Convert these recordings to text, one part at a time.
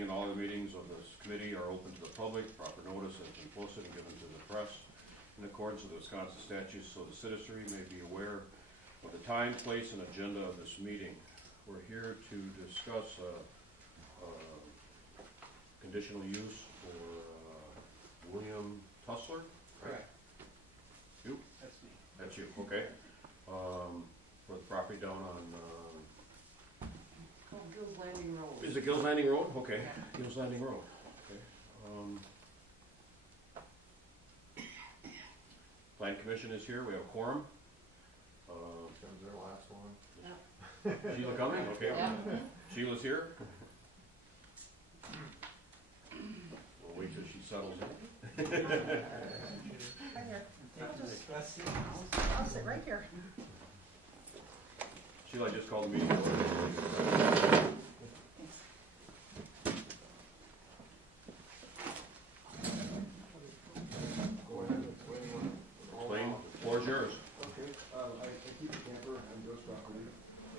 And all the meetings of this committee are open to the public. Proper notice has been posted and given to the press in accordance with the Wisconsin statutes, so the citizenry may be aware of the time, place, and agenda of this meeting. We're here to discuss conditional use for William Tussler. Correct. You? That's me. That's you. Okay. For the property down on. Gills Landing Road. Is it Gills Landing Road? Okay, Gills Landing Road. Okay. Plan Commission is here. We have a quorum. That was our last one. Sheila coming? Okay. Yeah. Sheila's here. We'll wait till she settles in. Right here. I'll sit right here. Sheila, I just called the meeting to order. Go ahead, explain. Explain. The floor is yours. Okay, I keep a camper on Joe's property,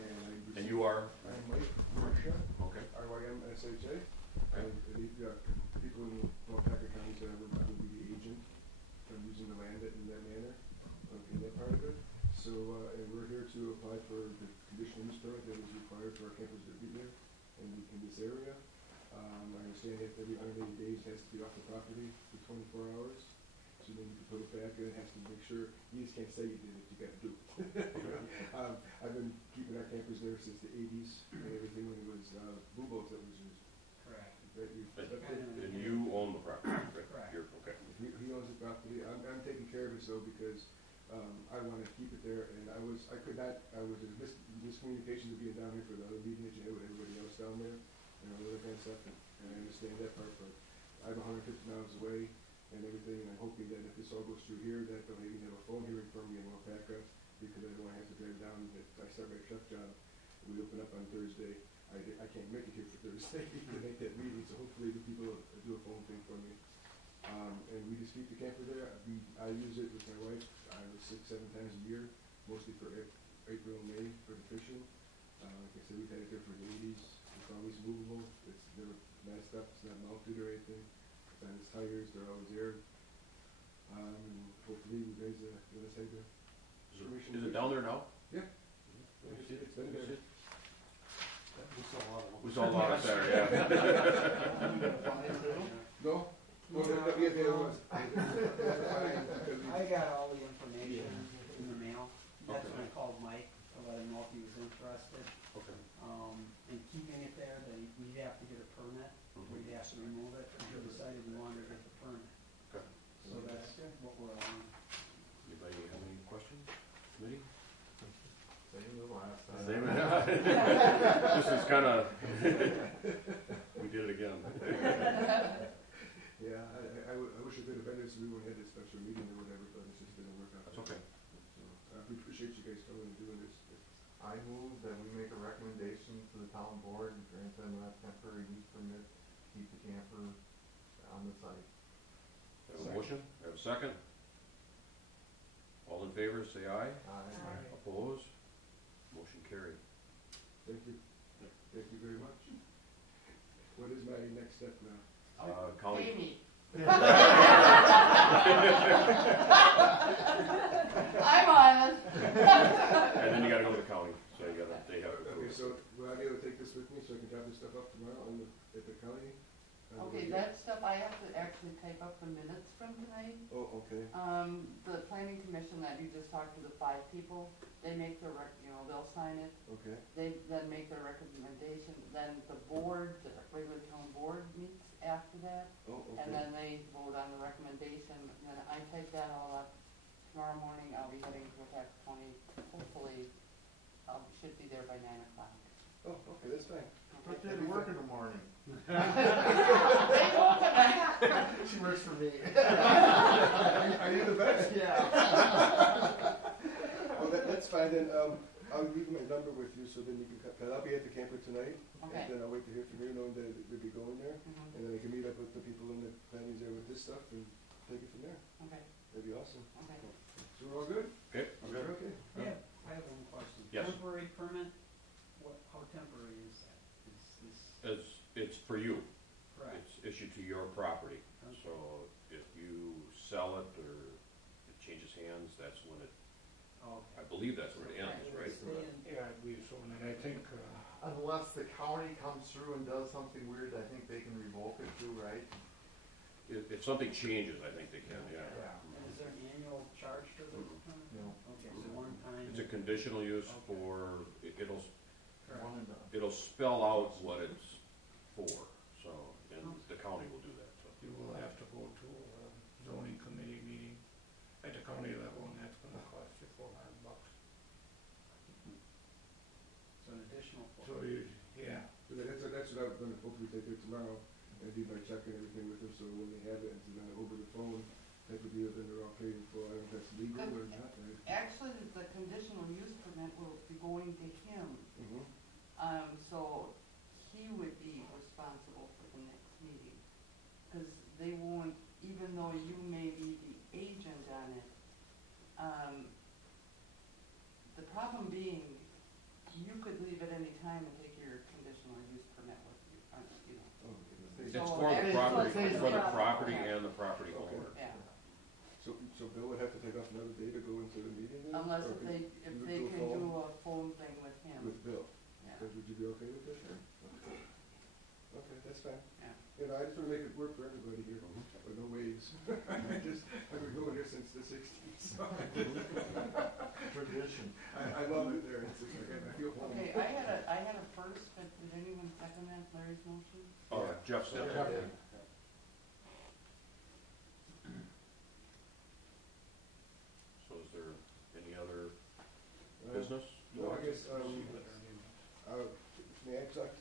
and And you are? I'm Mike Marcia, Okay. RYMSHA. And people in Weyauwega County said I would be the agent of using the land in that manner, in that part of it. So, and we're here to apply for the conditional use permit that is required for our campers to be there in this area. I understand that every 180 days has to be off the property for 24 hours. So then you can put it back, and it has to make sure, you just can't say you did it, you gotta do it. I've been keeping our campers there since the 80s and everything, when it was blue boats that was used. Correct. And you own the property, right? Correct. You're, okay. He owns the property. I'm taking care of it so because I want to keep it there, and I was miscommunication to being down here for the other meeting that you had with everybody else down there, and all that kind of stuff, and I understand that part, but I'm 150 miles away and everything, and I'm hoping that if this all goes through here, that they'll maybe have a phone hearing for me in Weyauwega, because I don't want to have to drive down. I start my truck job, we open up on Thursday. I can't make it here for Thursday to make that meeting, so hopefully the people will do a phone thing for me. And we just keep the camper there. I use it with my wife 6-7 times a year, mostly for April and May for the fishing. Like I said, we've had it there for the 80s. It's always movable. It's never messed up. It's not mounted or anything. It's on its tires. They're always there. And hopefully you guys let us have the permission. Is it down there now? Yeah. It's been there. We saw a lot of Saturday, yeah. No? Well, yeah, there was. I got all the information in the mail. That's Okay. when I called Mike to let him know if he was interested. Okay. And keeping it there, then we'd have to get a permit. We'd have to remove it. We decided we wanted to get the permit. Okay. So that's what we're on. Anybody have any questions? Committee? Same as last time. Same. This is kind of, we did it again. Yeah, I wish I could have been there so we wouldn't have this special meeting or whatever, but it just didn't work out. That's okay. So, we appreciate you guys coming and doing this. I move that we make a recommendation to the town board and grant them a temporary use permit to keep the camper on the site. Have a motion? Have a second? All in favor, say aye. Aye. Opposed? Motion carried. Thank you. Thank you very much. What is my next step now? Colleen. Amy. I'm on it. And then you gotta go to the county, so you gotta, they have to Okay, approve. so will I be able to take this with me so I can drop this stuff up tomorrow at the county? Okay, that stuff, I have to actually type up the minutes from tonight. Oh, okay. The planning commission that you just talked to, the 5 people, they make their they'll sign it. Okay. They then make their recommendation. Then the board, the regular town board meets after that. Oh, okay. And then they vote on the recommendation. And then I type that all up. Tomorrow morning I'll be heading to Weyauwega County. Hopefully I should be there by 9 o'clock. Oh, okay, that's fine. But they didn't work in the morning. They won't tonight. She works for me. Are you the best? Yeah. Well, that's fine then. I'll leave my number with you so then you can, cause I'll be at the camper tonight. Okay. And then I'll wait to hear from you, knowing that we'll be going there. Mhm. And then I can meet up with the people in the families there with this stuff and take it from there. Okay. That'd be awesome. Okay. So we're all good? Okay, I'm good. Okay. Yeah, I have one question. Yes. Temporary permit, how temporary is that? Is It's for you. to your property. So if you sell it or it changes hands, that's when it, I Okay. believe that's when it ends, right? Stay in- Yeah, I believe so, and I think, Unless the county comes through and does something weird, I think they can revoke it too, right? If something changes, I think they can, yeah. And is there an annual charge to the? No. Okay, so one time. It's a conditional use Okay. for, it'll, Correct. One and done. it'll spell out what it's for, so, and the county will do that, so. you will have to go to a zoning committee meeting at the county level, and that's gonna cost you $400. So an additional. So you, yeah, But that's what I'm gonna hopefully take there tomorrow, and do my check and everything with them, so when they have it, and then over the phone, type of deal, then they're all paid for, I don't know if that's legal or not, right? Actually, the conditional use permit will be going to him, Mm-hmm. so he would be responsible for the next meeting. Cause they won't, even though you may be the agent on it, the problem being, you could leave at any time and take your conditional use permit with you, you know. Oh, okay. It's So for the actually, property, it's it's for the the property property. and the property Okay. owner. Yeah, So Bill would have to take off another day to go into the meeting then? unless Or if could- they, you if would they go can phone do a phone thing with him, With Bill, yeah. would you be okay with this, then? Okay, that's fine. Yeah. You know, I just wanna make it work for everybody here, with no waves. I've been going here since the sixties, so. Tradition. I love it there, it's just like, I feel home. Okay, I had a first, but did anyone second that, Larry's motion? Jeff said Yeah. that. So is there any other business? No, I guess, she let her name. may I check,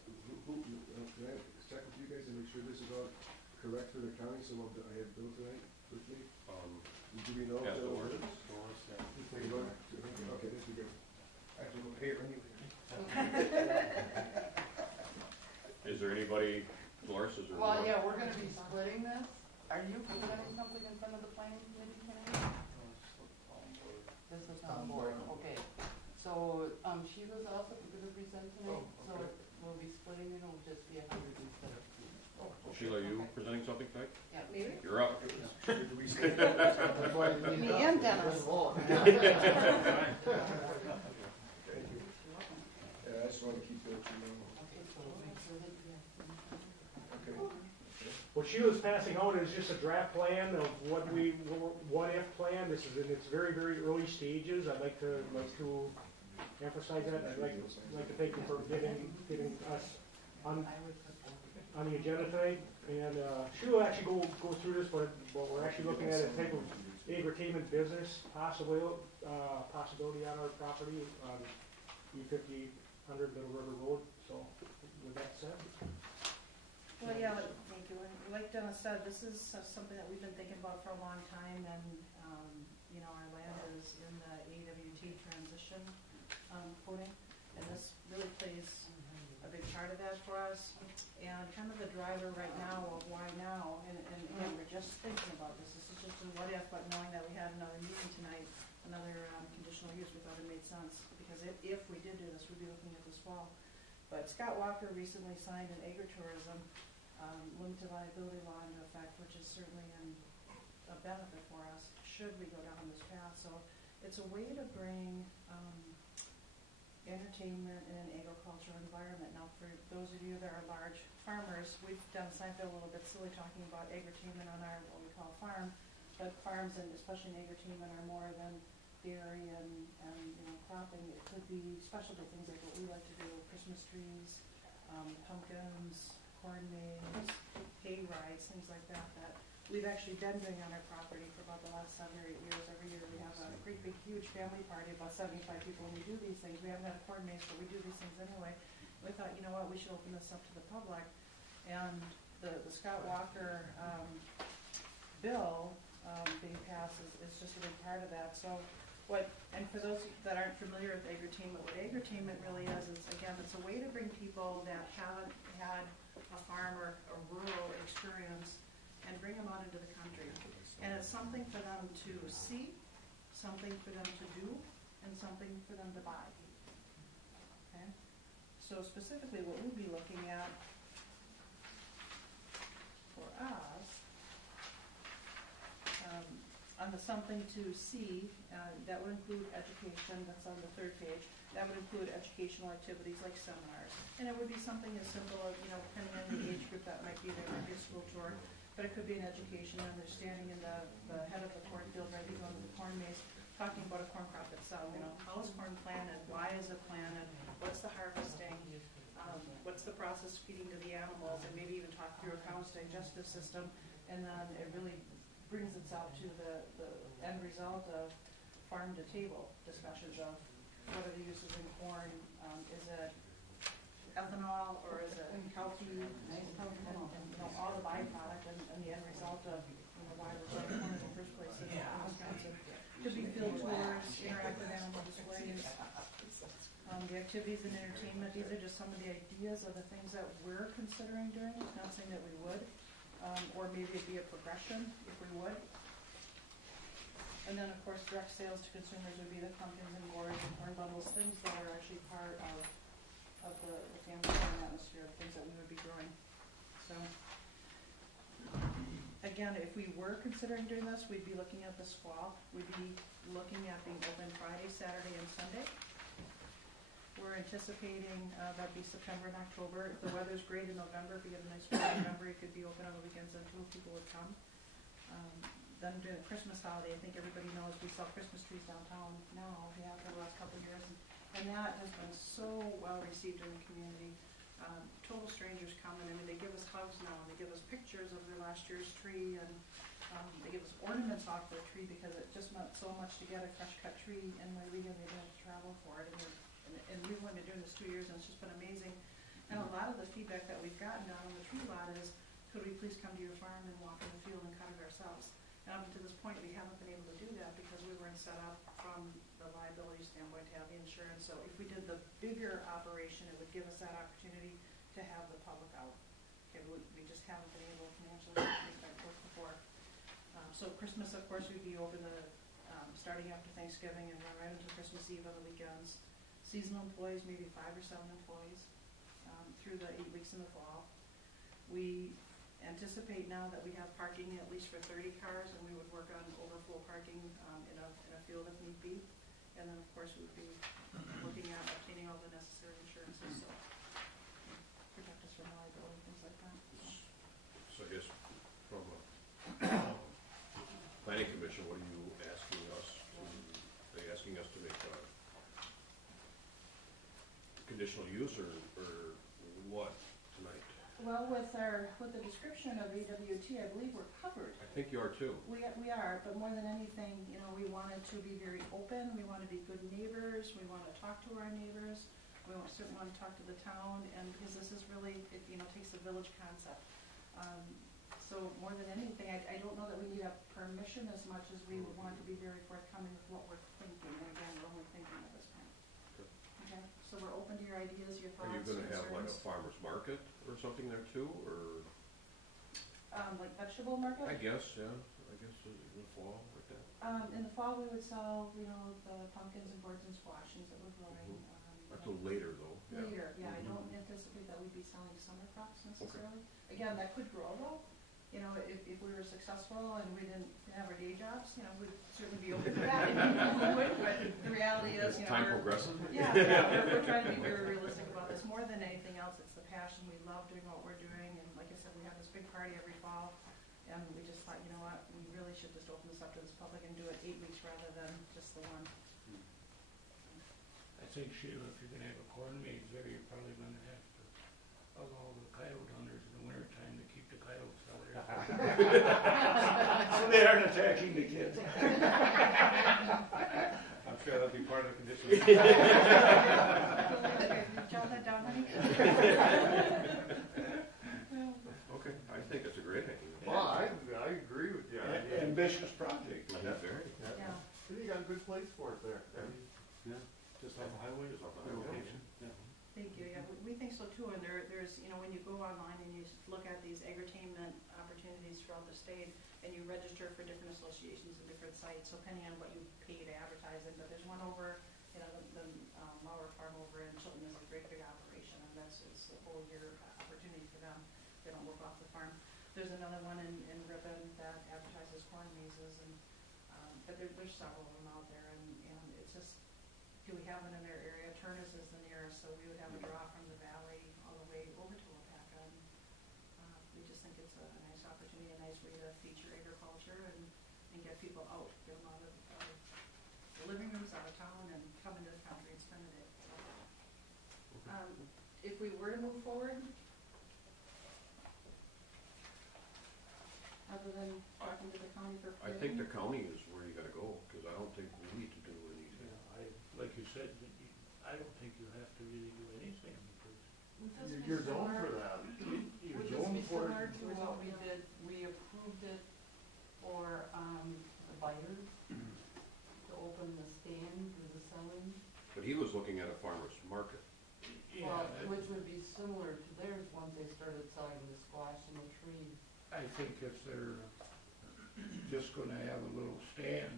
can I check with you guys and make sure this is all correct for the county, so I have Bill tonight with me? Do we know? As the Bill? ordinance? Take a look. Okay, this is good. I have to go here anyway. Is there anybody, Doris, is there? Well, more? yeah, we're gonna be splitting this. Are you presenting something in front of the planning committee tonight? This is on board, okay. So, Sheila's also gonna present tonight, so we'll be splitting it, it'll just be a 100 instead of 2. Sheila, are you presenting something tonight? Yeah, maybe? You're up. Me and Dennis. Thank you. Yeah, I just wanna keep that, Okay, so make sure that, yeah. okay. What she was passing out is just a draft plan of what if plan. This is in its very, very early stages. I'd like to emphasize that. I'd like to thank you for getting us on the agenda tonight. And she will actually go through this, but we're actually looking at a type of agri-tainment business possibility on our property on E5000 Middle River Road. So with that said. Well, yeah, thank you. And like Dennis said, this is something that we've been thinking about for a long time, and, our land is in the AWT transition coding, and this really plays a big part of that for us. And kind of the driver right now of why now, and again, we're just thinking about this. This is just a what if, but knowing that we had another meeting tonight, another conditional use, we thought it made sense. Because if we did do this, we'd be looking at this fall. But Scott Walker recently signed an agritourism limited liability law into effect, which is certainly a benefit for us should we go down this path. So it's a way to bring entertainment in an agricultural environment. Now, for those of you that are large farmers, we've done Seinfeld a little bit silly talking about agri-tainment on our what we call farm, but farms and especially in agri-tainment are more than dairy and cropping. It could be specialty things like what we like to do: Christmas trees, pumpkins, corn maze, hay rides, things like that, that we've actually been doing on our property for about the last 7 or 8 years. Every year we have a great big huge family party, about 75 people, and we do these things. We haven't had a corn maze, but we do these things anyway. We thought, you know what, we should open this up to the public. And the Scott Walker bill being passed is just a big part of that. So and for those that aren't familiar with agri-tainment, what agri-tainment really is again, it's a way to bring people that haven't had a farm or a rural experience and bring them out into the country. And it's something for them to see, something for them to do, and something for them to buy. Okay? So specifically what we'd be looking at for On the something to see, that would include education, that's on the third page. That would include educational activities like seminars. And it would be something as simple as, depending on the age group that might be there, it might be a school tour. But it could be an education, and they're standing in the head of the cornfield, ready to go to the corn maze, talking about a corn crop itself. How is corn planted? Why is it planted? What's the harvesting? What's the process feeding to the animals? And maybe even talk through a cow's digestive system. And then it really brings itself to the end result of farm to table discussions of what are the uses in corn? Is it ethanol, or is it cow feed, and all the byproduct and the end result of why we're growing corn in the first place in Wisconsin. Could be field tours, interactive animal displays, the activities and entertainment. These are just some of the ideas of the things that we're considering doing. It's not saying that we would, or maybe it'd be a progression if we would. And then, of course, direct sales to consumers would be the pumpkins and gourds and corn bundles, things that are actually part of the family farm atmosphere, things that we would be growing. So, again, if we were considering doing this, we'd be looking at this fall. We'd be looking at being open Friday, Saturday, and Sunday. We're anticipating that'd be September and October. If the weather's great in November, if we get a nice fall in November, it could be open on the weekends and people would come. Then during the Christmas holiday, I think everybody knows we sell Christmas trees downtown now. We have for the last couple of years, and that has been so well received in the community. Total strangers come and they give us hugs now, and they give us pictures of their last year's tree, and they give us ornaments off their tree because it just meant so much to get a fresh cut tree in Weyauwega, and they didn't have to travel for it. And we've only been doing this 2 years, and it's just been amazing. And a lot of the feedback that we've gotten down on the tree lot is, could we please come to your farm and walk in the field and cut it ourselves? And up to this point, we haven't been able to do that because we weren't set up from the liability standpoint to have the insurance. So if we did the bigger operation, it would give us that opportunity to have the public out. Okay, we just haven't been able financially to make that work before. So Christmas, of course, we'd be open starting after Thanksgiving and run right into Christmas Eve on the weekends. Seasonal employees, maybe 5 or 7 employees through the 8 weeks in the fall. We anticipate now that we have parking at least for 30 cars, and we would work on overflow parking in a field if need be. And then, of course, we would be looking at obtaining all the necessary insurances, so protect us from liability, things like that. So I guess from a planning commission, what are you asking us to? Are you asking us to make a conditional use or what tonight? Well, with the description of AWT, I believe we're covered. I think you are too. We are, but more than anything, we wanted to be very open. We want to be good neighbors. We want to talk to our neighbors. We certainly want to talk to the town, and because this is really, it takes a village concept. So more than anything, I don't know that we need a permission as much as we would want to be very forthcoming with what we're thinking. And again, we're only thinking at this point. Okay, so we're open to your ideas, your thoughts, Are you going to have like a concerns. farmer's market or something there too, or? Like vegetable market? I guess, yeah. I guess in the fall like that. In the fall, we would sell, the pumpkins and gourds and squashes that we're growing. Not till later though. Yeah. Later, yeah. I don't anticipate that we'd be selling summer crops necessarily. Okay. Again, that could grow though. If we were successful and we didn't have our day jobs, we'd certainly be open to that. But the reality is, time progresses. Yeah, we're trying to be very realistic about this. More than anything else, it's the passion. We love doing what we're doing, and like I said, we have this big party every fall, and we just thought, you know what, we really should just open this up to this public and do it 8 weeks rather than just the one. I think, Sheila, if you're gonna have a corn maze there, you're probably gonna have to allow the coyote hunters in the winter time to keep the coyotes out of there. So they aren't attacking the kids. I'm sure that'll be part of the condition. Jot that down, honey. Okay, I think it's a great idea. Well, I agree with you. Ambitious project. Yeah, very. Yeah. You got a good place for it there. Just off the highway, just off the highway. Thank you. Yeah, we think so too. And there's, when you go online and you look at these agri-tainment opportunities throughout the state, and you register for different associations and different sites, so depending on what you pay to advertise in. But there's one over, the Mauer Farm over in Chilton is a great big operation, and it's a whole year opportunity for them. They don't work off the farm. There's another one in Ripon that advertises corn mazes, and but there's several of them out there, and it's just, do we have one in their area? Turnus is the nearest, so we would have a draw from the valley all the way over to Weyauwega. And we just think it's a nice opportunity, a nice way to feature agriculture and get people out, get them out of the living rooms, out of town, and come into the country and spend the day. So, if we were to move forward, other than talking to the county for I think the county is where you gotta go, cause I don't think we need to do anything. Like you said, I don't think you have to really do anything because Would this be You're zoned similar- for that. You're Would this zoned be for similar it. to what we did, we approved it for, the buyers to open the stand for the selling? But he was looking at a farmer's market. Well, which would be similar to theirs once they started selling the squash and the trees. I think if they're just gonna have a little stand,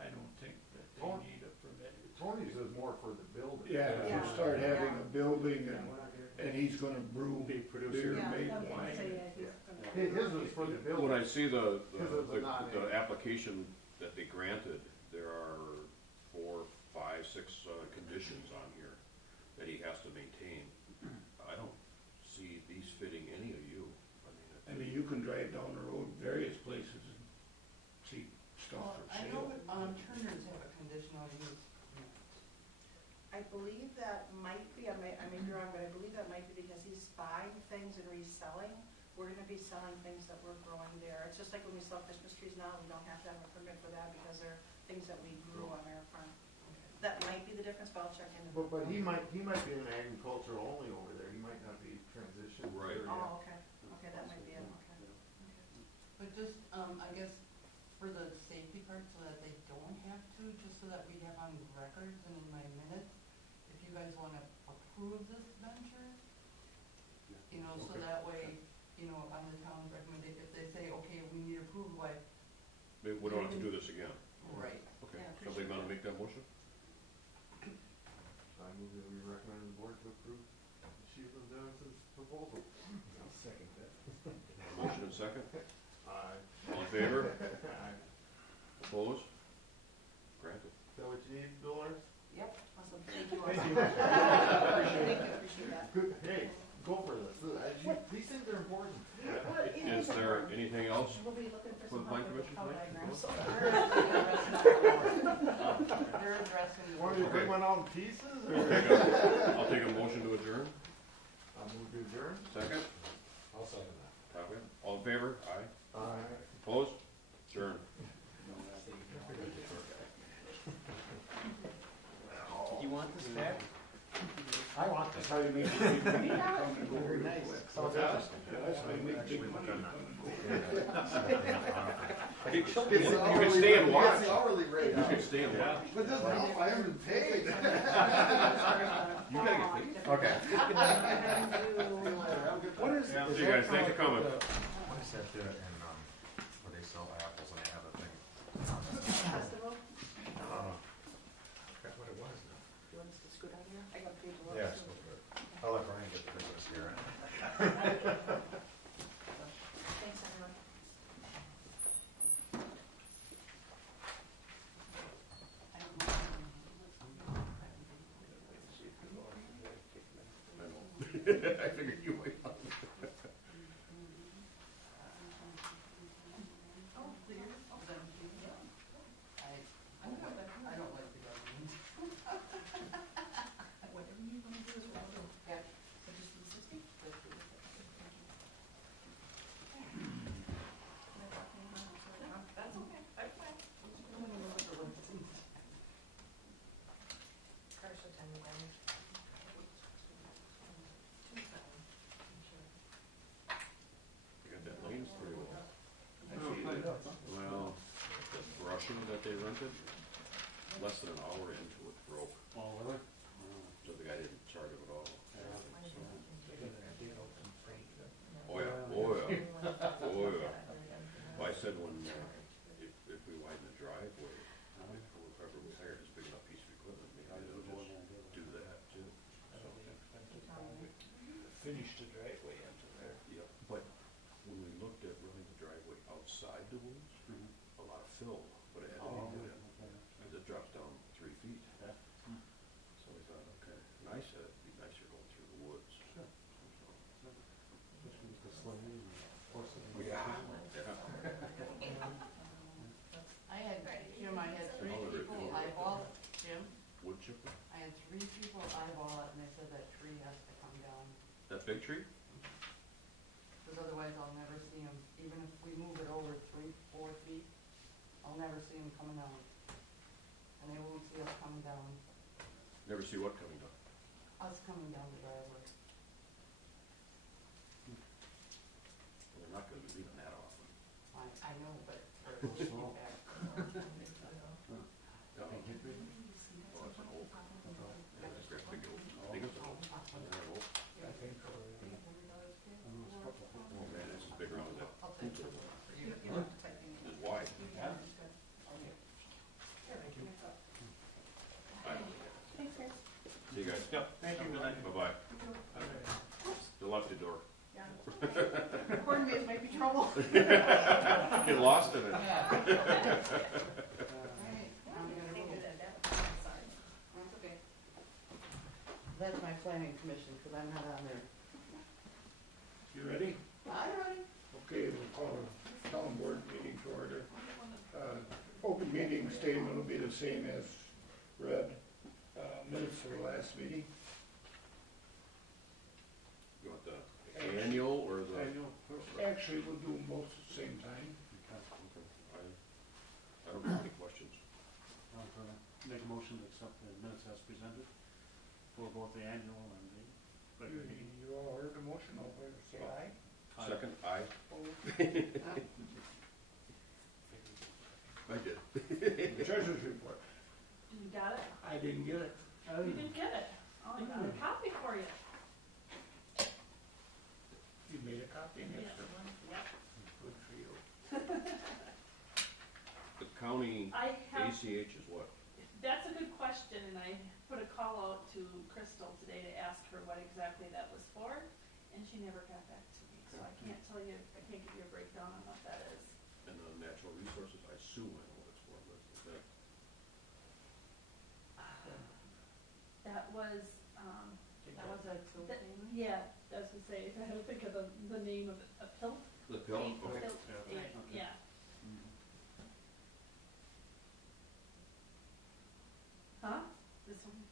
I don't think that they Oh. need a permit. Tony's is more for the building. Yeah, if you Yeah. start having Yeah. a building Yeah, we're not here. and he's gonna brew Big beer, producer. Yeah, make I was gonna wine. say, yeah, he's gonna- His was for the building. When I see the non-ag. application that they granted, there are 4, 5, 6 conditions on here that he has to maintain. I don't see these fitting any of you. I mean, you can drive down the road various places and see stuff Well, for I sale. know, Turner's have a conditional use. I believe that might be, I may be wrong, but I believe that might be because he's buying things and reselling. We're gonna be selling things that we're growing there. It's just like when we sell Christmas trees now, we don't have to have a permit for that because they're things that we grew on our farm. That might be the difference, but I'll check into it. But he might be in agriculture only over there, he might not be transitioned. Right. Oh, okay, okay, that might be it, okay. But just, I guess, for the safety part, so that they don't have to, just so that we have on records and in my minutes, if you guys wanna approve this venture, you know, so Okay. that way, you know, on the town's recommendation, if they say, okay, we need approval by, We don't have to do this again. right, Okay, Yeah, somebody wanna make that motion? I move that we recommend the board to approve Chief of Dennis's proposal. I'll second that. Motion and second? Aye. All in favor? Aye. Opposed? Granted. Is that what you need, Bill Lars? Yep, awesome, thank you. Thank you. Thank you, appreciate that. Good, hey, go for this, these things are important. Is there anything else? We'll be looking for For the some plan help with commission color tonight? diagrams. they're addressing. Want me to bring one out in pieces, or? I'll take a motion to adjourn. I'll move to adjourn. Second? I'll second that. Copy. All in favor? Aye. Aye. Opposed? Adjourn. You want this back? I want this. How you make it pretty. Very nice. Sounds interesting. That's why we big money come and go. You can stay and watch. It's the hourly rate. You can stay and watch. But it doesn't help, I haven't been paid. You gotta get paid. Okay. What is? See you guys, thanks for coming. I sat there and, where they sell apples and they have a thing. Festival, Forgot what it was now. you want us to scoot out here? I got people. Yeah, it's good. I'll let Brian get the business here. Thanks, everyone. I don't know. I figured you might. Oh, clear, oh, then, I don't like the government. Whatever you want to do is what I'll do. Yeah. So just do the 60? Let's do this. Can I talk to you now? That's okay, I'm fine. I'm gonna look at the list. Cars should tend to damage. You got that lanes pretty well. Well, Russian that they rented, less than an hour into it broke. Oh, really? So the guy didn't charge him at all. Oh Yeah. yeah, oh yeah, oh yeah. Well, I said when, if we widen the driveway, whoever we hired is big enough piece of equipment, maybe they'll just do that too. So, Finish the driveway into there. yeah, but when we looked at running the driveway outside the woods, a lot of fill, but it had to be And I said it'd be nicer going through the woods. Sure. Especially with the sleigh and horses. Yeah. I had, Jim, I had three people eyeball it, Jim, Wood chipper? I had three people eyeball it, and they said that tree has to come down, That big tree? because otherwise I'll never see them, even if we move it over 3-4 feet, I'll never see them coming down. And they won't see us coming down, Never see what coming up. us coming down the driveway. They're not gonna be leaving that often. I know, but for Go slow. feedback. Oh, it's an oak. Yeah, it's great, big oak. Big as an oak. Yeah, oak. I think so. Oh, man, this is bigger than that. I'll take some for you. It's wide. Yeah. I don't get it. Thanks, guys. See you guys. Yep. Thank you. Bye-bye. You locked your door. Yeah. Corn maze might be trouble. Get lost in it. Alright, I'm gonna Think move. of that, sorry. That's okay. That's my planning commission, because I'm not on there. You ready? I'm ready. Okay, we'll call the town board meeting to order. Open meeting statement will be the same as read, minutes for the last meeting. You want the annual or the? Actually, we'll do them both at the same time. I don't have any questions. Make a motion to accept the minutes as presented for both the annual and the regular meeting. You all heard the motion, all in favor say aye. Second, aye. I did. The treasurer's report. You got it? I didn't get it. You didn't get it? Oh, I got a copy for you. You made a copy and Yeah. extra one? Yep. Good for you. The county I have, ACH is what? that's a good question, and I put a call out to Crystal today to ask her what exactly that was for, and she never got back to me, so I can't tell you, I can't give you a breakdown on what that is. And the natural resources, I assume I know what it's for, but is that, That was, That was a tilt That- payment? yeah, I was gonna say, I had to think of the name of it, a pilt? the pill? Payment, Okay. pilt Yeah, payment, okay. yeah. Huh? This one?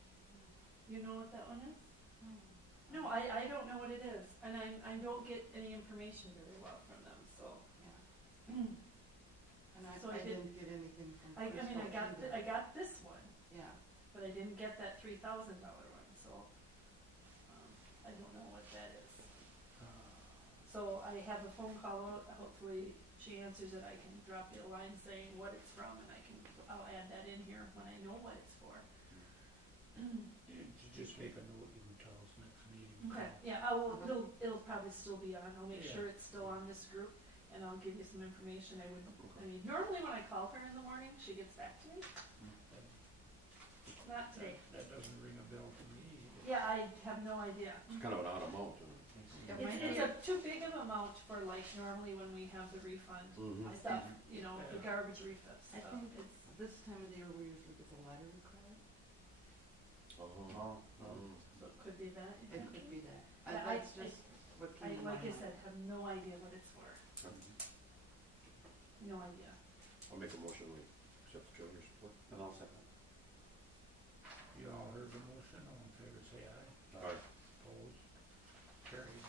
You know what that one is? No, I don't know what it is, and I don't get any information very well from them, so. Yeah. And So I I did- didn't get anything from I Crystal mean, either. I got this one, Yeah. but I didn't get that $3,000 one, so, I don't know what that is. So I have a phone call out, hopefully she answers it, I can drop you a line saying what it's from, and I'll add that in here when I know what it's for. You just make a note, you can tell us next meeting. Okay, yeah, it'll probably still be on, I'll make Yeah. sure it's still on this group, and I'll give you some information. I mean, normally when I call her in the morning, she gets back to me, not today. That doesn't ring a bell to me either. Yeah, I have no idea. It's kind of an odd amount, and It It's, might it's be- a too big of amount for like normally when we have the refund Mhm. stuff, you know, the garbage refits I stuff. think it's this time of the year we usually get the lottery card. Oh, So it could be that, you It think? could be that. Yeah, That's just what I, came to my like I mind. said, have no idea what it's for, no idea. I'll make a motion, we accept the treasurer's report. and I'll second. You all heard the motion, all in favor say aye. Aye. Opposed? Carried.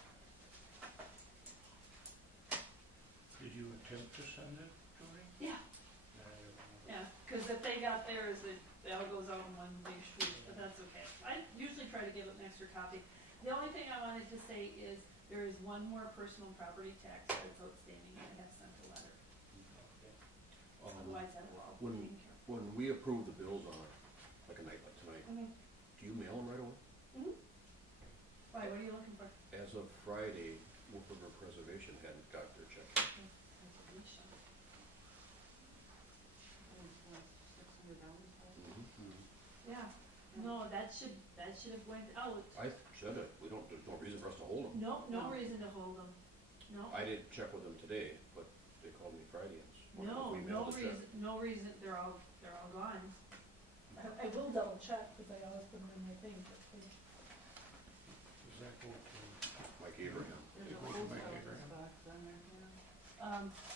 Did you attempt to send it, Joey? Yeah. Yeah, cause if they got theirs, it all goes out in one big swoop, but that's okay. I usually try to give it an extra copy. The only thing I wanted to say is, there is one more personal property tax that's outstanding, I have sent a letter, otherwise that will all be When, taken care of. when we approve the bills on, like a night like tonight, Okay. do you mail them right away? Why, what are you looking for? As of Friday, Wolf River Preservation hadn't got their check. Conservation. Yeah, no, that should have went out. I said it, there's no reason for us to hold them. No No. reason to hold them, no. I didn't check with them today, but they called me Friday and No, we mailed the check. no reason, they're all gone. I will double check, cause I always put them in my thing, but Mike Abraham. There's a post office box on there,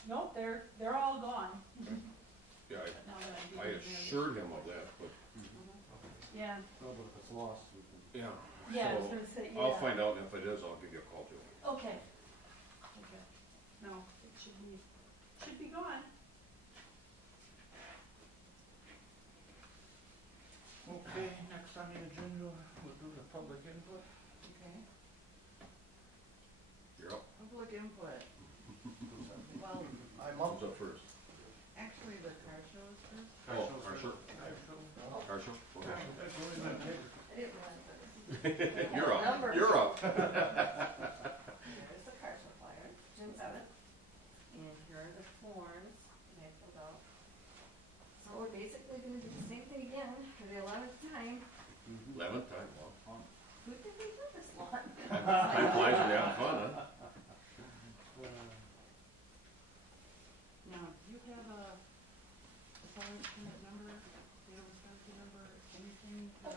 No, they're all gone. Yeah, but now that I assured him of that, but, Yeah, No, but if it's lost, we can. yeah. yeah, I was So, gonna say, yeah. I'll find out, and if it is, I'll give you a call too. Okay. Okay. No, it should be gone. Okay, next on the agenda, we'll do the public input. Okay, You're up. public input. Well, Who's up first? actually, the car show is first. Oh, car show. I shall- Car show? Okay. That's only my neighbor. I didn't realize that. You're up. Number. You're up. Here's the car show flyer, June 7th. And here are the forms that I filled out. So we're basically gonna do the same thing again for the 11th time. 11th time, wow. Who did we do this one? Time flies when you're having fun, huh? Now, do you have a sales permit number, sales penalty number, anything for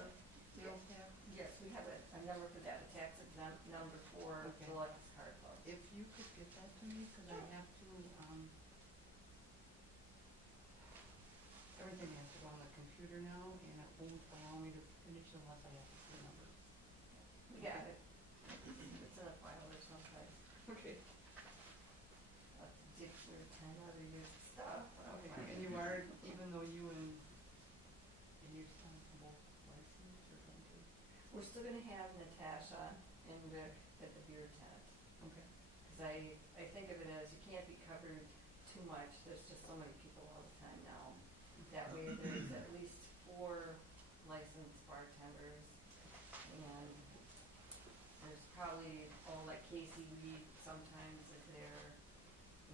sales tax? Yes, we have a number for that, a tax exempt number for Okay. Deluxe Car Club. If you could get that to me, because I have to, everything has to go on the computer now, and it won't allow me to finish unless I have to see the number. We got it. It's in a file, there's no place. Okay. Let's dig through 10 other years of stuff. but I'll Okay, find and it. you are, even though you and your son are both licensed or going to? We're still gonna have Natasha and Rick at the beer tent. Okay. Because I think of it as you can't be covered too much, there's just so many people all the time now. That way there's at least 4 licensed bartenders, and there's probably, like Casey Reed sometimes is there,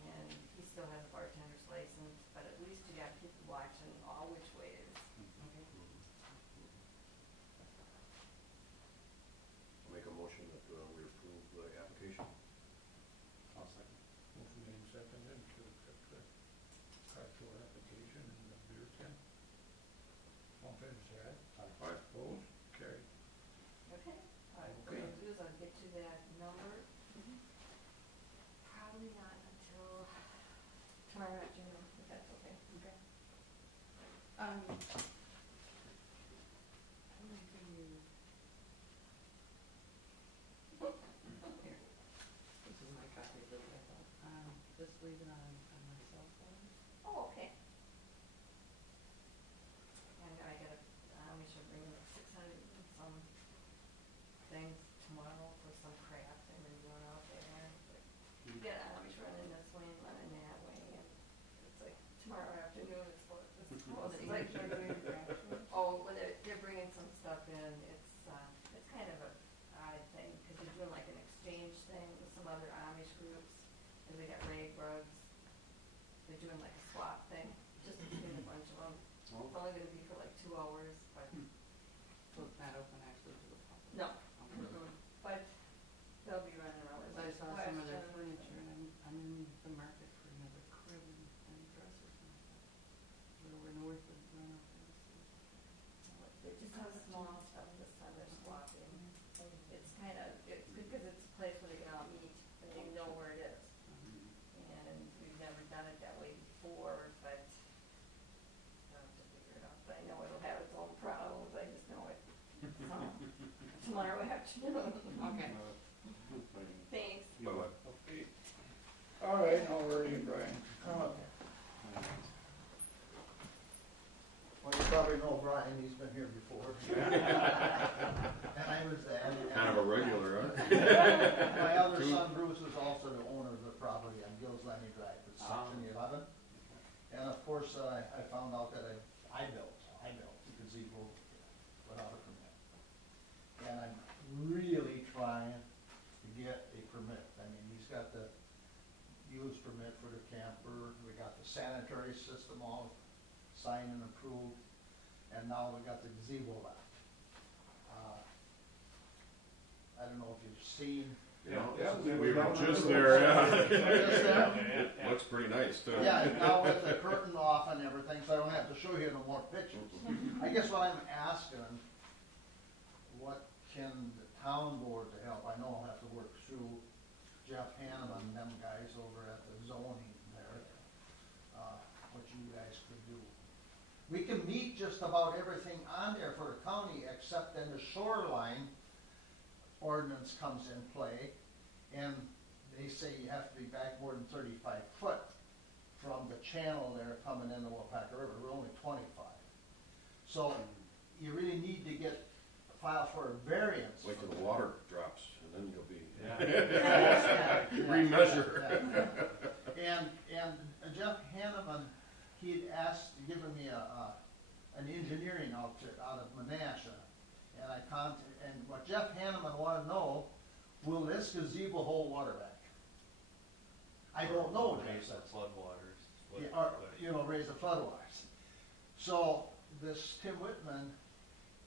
and he still has a bartender's license, but at least you got people watching all which ways. Okay. I'll make a motion that we approve the application. I'll second. Motion made and seconded to accept the car show application and the beer tent. All in favor, say aye. Aye. Opposed? Carried. Okay, what Okay. I'll do is I'll get you that number, probably not until tomorrow afternoon, if that's okay. Okay. I'm gonna give you. Here, this is my copy of it, I thought. Just leave it on my cell phone. Oh, okay. And I gotta, we should bring like 600 and some things tomorrow for some crafts and we're doing out there. But yeah, we should run in this way and run in that way, and it's like tomorrow afternoon is what this is supposed to be. Like you're doing craft show? Oh, well, they're bringing some stuff in, it's kind of a odd thing, because they're doing like an exchange thing with some other Amish groups, and they got rag rugs. They're doing like a swap thing, just between a bunch of them. It's only gonna be for like 2 hours, but, So it's not open actually to the public? no, Okay. but they'll be running around with Because I saw some of their questions. furniture, and I'm in the market for another crib and dressers and stuff. We're north of run up there, They just have small stuff this time, they're swapping. It's kind of, it's good because it's a place where they can all meet, and they know where it is. And we've never done it that way before, but I'll have to figure it out. But I know it'll have its own problems, I just know it. So, tomorrow afternoon. Okay. Thanks. Bye-bye. Okay. All right, now where are you, Brian? Come up. Well, you probably know Brian, he's been here before. And I was there. Kind of a regular, huh? My other son Bruce is also the owner of the property on Gills Landing Drive, it's section 11. And of course, I found out that I built the gazebo without a permit. And I'm really trying to get a permit. I mean, he's got the use permit for the camper, we got the sanitary system all signed and approved, and now we got the gazebo left. I don't know if you've seen. We were just there, yeah. Just there? It looks pretty nice, too. Yeah, now with the curtain off and everything, so I don't have to show you no more pictures. I guess what I'm asking, what can the town board to help, I know I'll have to work through Jeff Hanneman and them guys over at the zoning there, what you guys could do. We can meet just about everything on there for the county except then the shoreline ordinance comes in play, and they say you have to be back more than 35 foot from the channel there coming into Weyauwega River. We're only 25. So you really need to file for a variance. Wait till the water drops, and then you'll be, Yeah. remeasure. Yeah. And Jeff Hanneman, he'd asked, given me an engineering outfit out of Menasha, and what Jeff Hanneman wanted to know, will this gazebo hold water back? I don't know, Jeff said. Floodwaters. Yeah, or, raise the floodwaters. So this Tim Whitman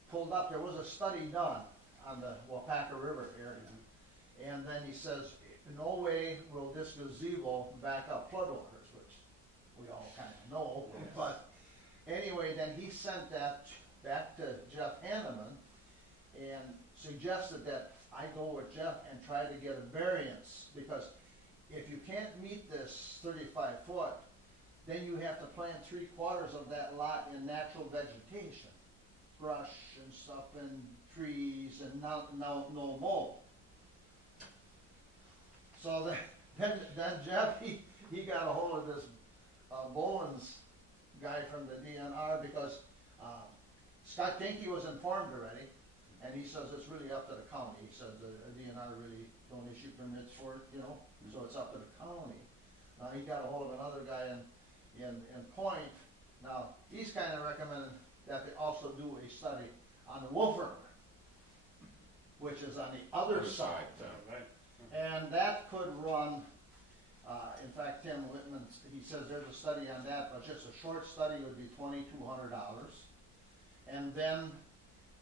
pulled up, there was a study done on the Weyauwega River area, and then he says, no way will this gazebo back up floodwaters, which we all kind of know, but anyway, then he sent that back to Jeff Hanneman and suggested that I go with Jeff and try to get a variance, because if you can't meet this 35 foot, then you have to plant 3/4 of that lot in natural vegetation, brush and stuff and trees and no mold. So then Jeff, he got a hold of this Bowens guy from the DNR, because Scott Kinky was informed already, and he says it's really up to the county. He says the DNR really don't issue permits for it, so it's up to the county. He got a hold of another guy in Point. Now, he's kind of recommended that they also do a study on the Wolf River, which is on the other side. Right. And that could run, in fact, Tim Whitman, he says there's a study on that, but just a short study would be $2,200. And then,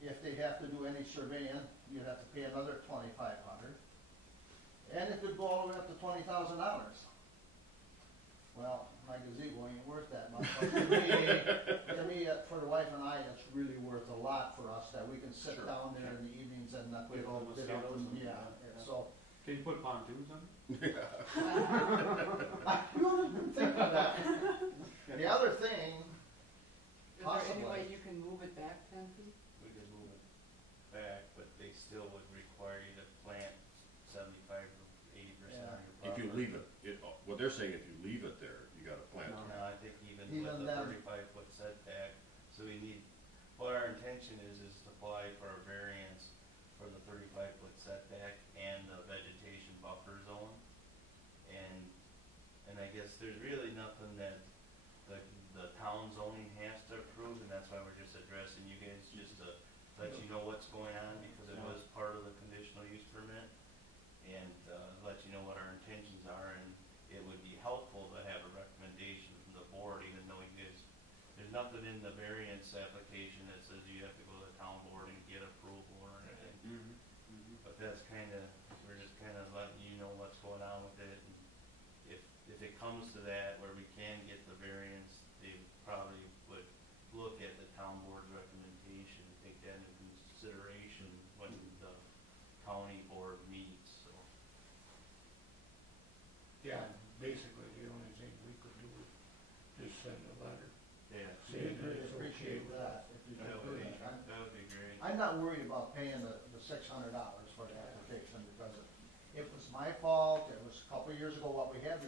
if they have to do any surveying, you'd have to pay another $2,500. And it could go all the way up to $20,000. Well, my gazebo ain't worth that much. But to me, for the wife and I, it's really worth a lot for us that we can sit down there in the evenings and not get all bit up and, so. Can you put pontoons on? I really didn't think of that. The other thing, Is there any possibly, way you can move it back 10 feet? We could move it back, but they still would require you to plant 75 or 80% of your If property. you leave it, what they're saying, if you leave it there, you gotta plant it. No, I think even Even with the then- 35-foot setback, so we need, what our intention is to apply for a variance for the 35-foot setback and the vegetation buffer zone. And I guess there's really nothing that the town zoning has to approve, and that's why we're just addressing you guys, just to let you know what's going on, because it was part of the conditional use permit, and let you know what our intentions are, and it would be helpful to have a recommendation from the board, even though you guys, there's nothing in the variance application that says you have to go to the town board and get approval or anything. But that's we're just letting you know what's going on with it, and if it comes to that where we can get the variance, they probably would look at the town board's recommendation and take that into consideration when the county board meets, so. Yeah, basically, the only thing we could do is just send a letter. Yeah. Saying that really it's okay appreciate with that. If you That could would do be, that. that would be great. I'm not worried about paying the $600 for the application, because it was my fault. It was a couple of years ago what we had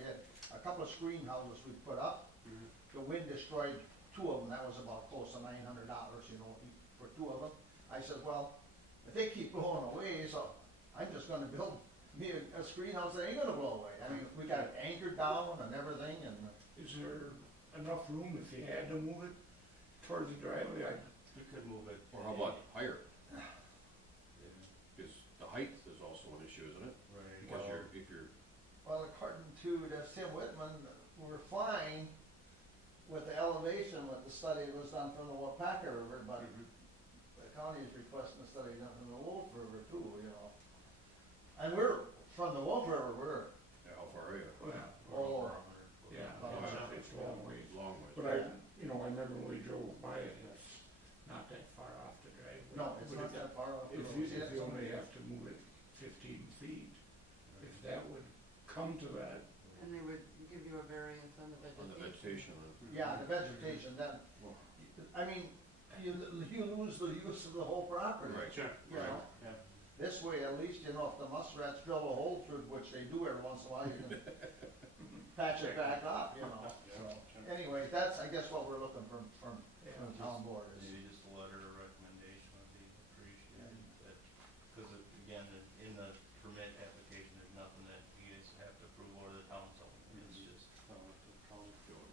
a couple of screen houses we put up. The wind destroyed 2 of them. That was about close to $900, for 2 of them. I said, well, if they keep blowing away, so I'm just gonna build me a screen house that ain't gonna blow away. I mean, we got it anchored down and everything, and Is there enough room if you had to move it towards the driveway? We could move it. Or how about higher? Because the height is also an issue, isn't it? Right. Because if you're, well, according to that's Tim Whitman, we're fine with the elevation with the study that was done from the Weyauwega River, but the county is requesting a study done from the Wolf River too, And we're, from the Wolf River, we're how far are you? all over. Yeah, it's a long ways. Long ways. But I remember when we drove by it, it's not that far off the driveway. No, it's But not that far off. If you only have to move it 15 feet, yeah, the vegetation, then, I mean, you lose the use of the whole property. Right. Sure. You know, Yeah. this way, at least, you know, if the muskrats drill a hole through it, which they do every once in a while, you can patch it back up, you know, so. Anyway, that's, I guess, what we're looking for from the town board is. Maybe just a letter of recommendation would be appreciated, that, because again, in the permit application, there's nothing that you guys have to approve or the town's own, it's just.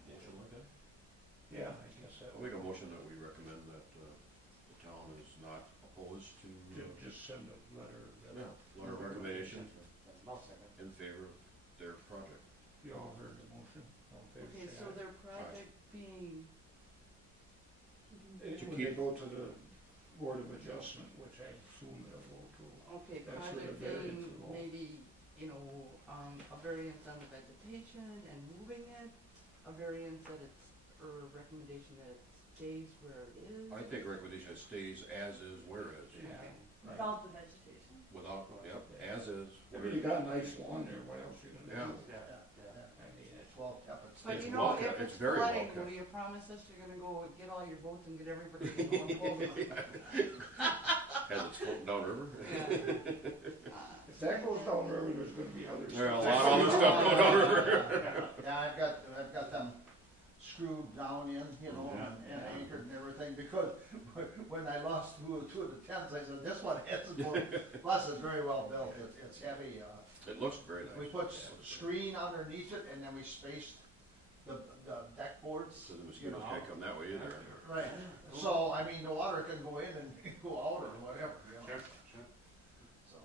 Motion like that? Yeah, I guess that I'll would, make a motion that we recommend that, the town is not opposed to, just send a letter that, yeah, letter of recommendation I'll second. in favor of their project. you all heard the motion, all in favor, Okay, say so aye. their project being, It To would keep- go to the Board of Adjustment, which I assume they'll go to. okay, That's where the project variance being will go. maybe, you know, a variance on the vegetation and moving it, a variance that it's, or a recommendation that it stays where it is. I think recommendation is stays as is, where is, Yeah, Okay. right. Without the vegetation. without, yep, as is. I mean, you got a nice lawn there, what else you gonna do? Yeah. I mean, It's well kept, it's. But It's you know, well if kept. it's It's very well flooding, kept. will you promise us you're gonna go get all your boats and get everybody to go and pull them? As it's floating down river. if that goes down river, there's gonna be other. There are a lot of other stuff going down river. Yeah, I've got them screwed down in, you know, and anchored and everything, because when I lost two of the tents, I said, this one has to go, plus it's very well built, it's heavy, It looks very we nice. put screen underneath it, and then we spaced the deck boards, So the you mosquitoes know. can't come that way either. Right, so, I mean, the water can go in and go out or whatever, you know, Sure, sure. so,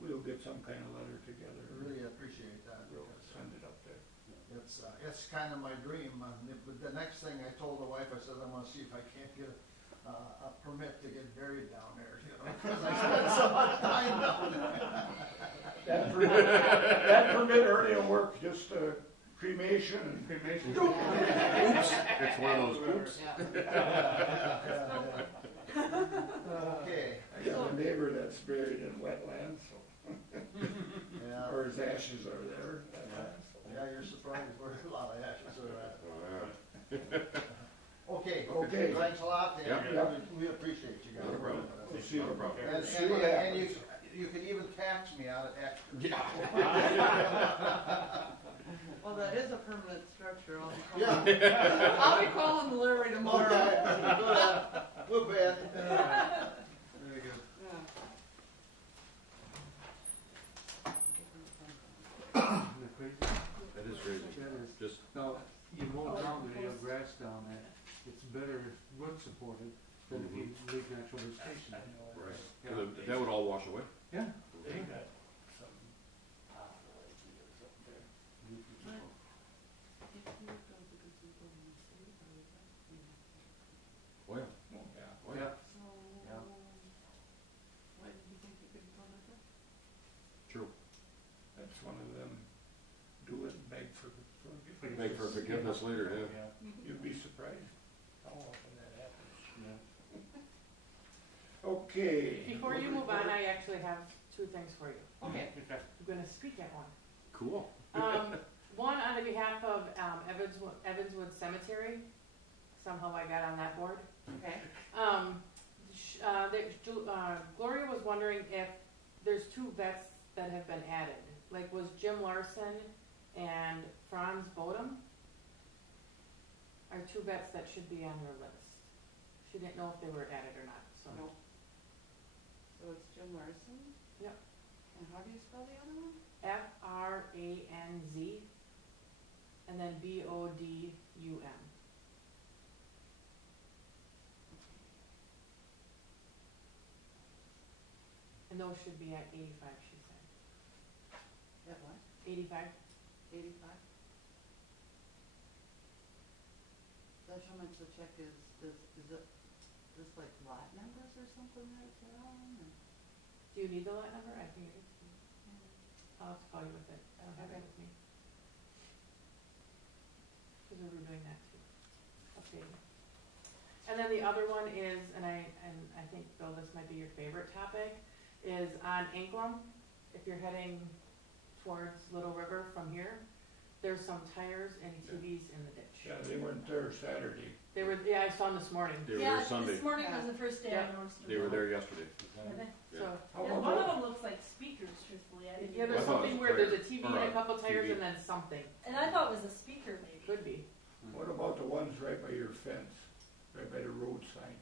We'll get some kind of letter together. I really appreciate that, We'll because send it up there. it's kind of my dream, but the next thing I told the wife, I said, I'm gonna see if I can't get a permit to get buried down there, you know, because I spent so much time down there. That permit already will work, just cremation. Oops, it's one of those oops. Yeah. Okay, I got a neighbor that's buried in wetlands, so, yeah, or his ashes are there. yeah, you're surprised where a lot of ashes are at. Oh, yeah. Okay, thanks a lot, Yeah. and we appreciate you guys. Not a problem. We'll see Not a what- problem. And, See what and happens. you can even tax me on it extra. Well, that is a permanent structure, I'll be Yeah. calling, I'll be calling Larry tomorrow. Okay, we'll bet. Very good. Yeah. Isn't that crazy? That is crazy. That is. Just, Now, you mow down there, you have grass down there, it's better root supported than if you leave natural vegetation. right. Yeah. And then that would all wash away? Yeah. They got some ideas up there. If you build a gazebo in the city, how would that be? Oh, yeah. Oh, yeah. Oh, yeah. So, Yeah. why did you think you couldn't build it there? True. That's one of them, do it and beg for forgiveness. Make for forgiveness later, yeah. You'd be surprised how often that happens. Yeah. Okay. Before you move on, I actually have two things for you. Okay. Okay. I'm gonna speak at one. Cool. One on behalf of Evanswood Cemetery. Somehow I got on that board. Okay. Gloria was wondering if there's two vets that have been added. Like, was Jim Larson and Franz Bodum are two vets that should be on your list. She didn't know if they were added or not, so. Nope. So it's Jim Larson? Yep. And how do you spell the other one? Franz, and then Bodum. And those should be at 85, she said. At what? 85? 85? That's how much the check is it, this like lot numbers or something that it's on, or? Do you need the lot number? I can give it to you. I'll have to call you with it. I don't have it with me. Because we were doing that too. Okay. And then the other one is, and I think, Bill, this might be your favorite topic, is on Anklam. If you're heading towards Little River from here, there's some tires and TVs in the ditch. Yeah, they weren't there Saturday. They were, yeah, I saw them this morning. They were there Sunday. This morning was the first day I noticed them. They were there yesterday. Were they? So, How Yeah, about one of that? them looks like speakers, truthfully, I didn't. yeah, there's I thought something it was where there's a tires, TV or and a a couple tires TV. and then something. And I thought it was a speaker maybe. Could be. What about the ones right by your fence, right by the road sign,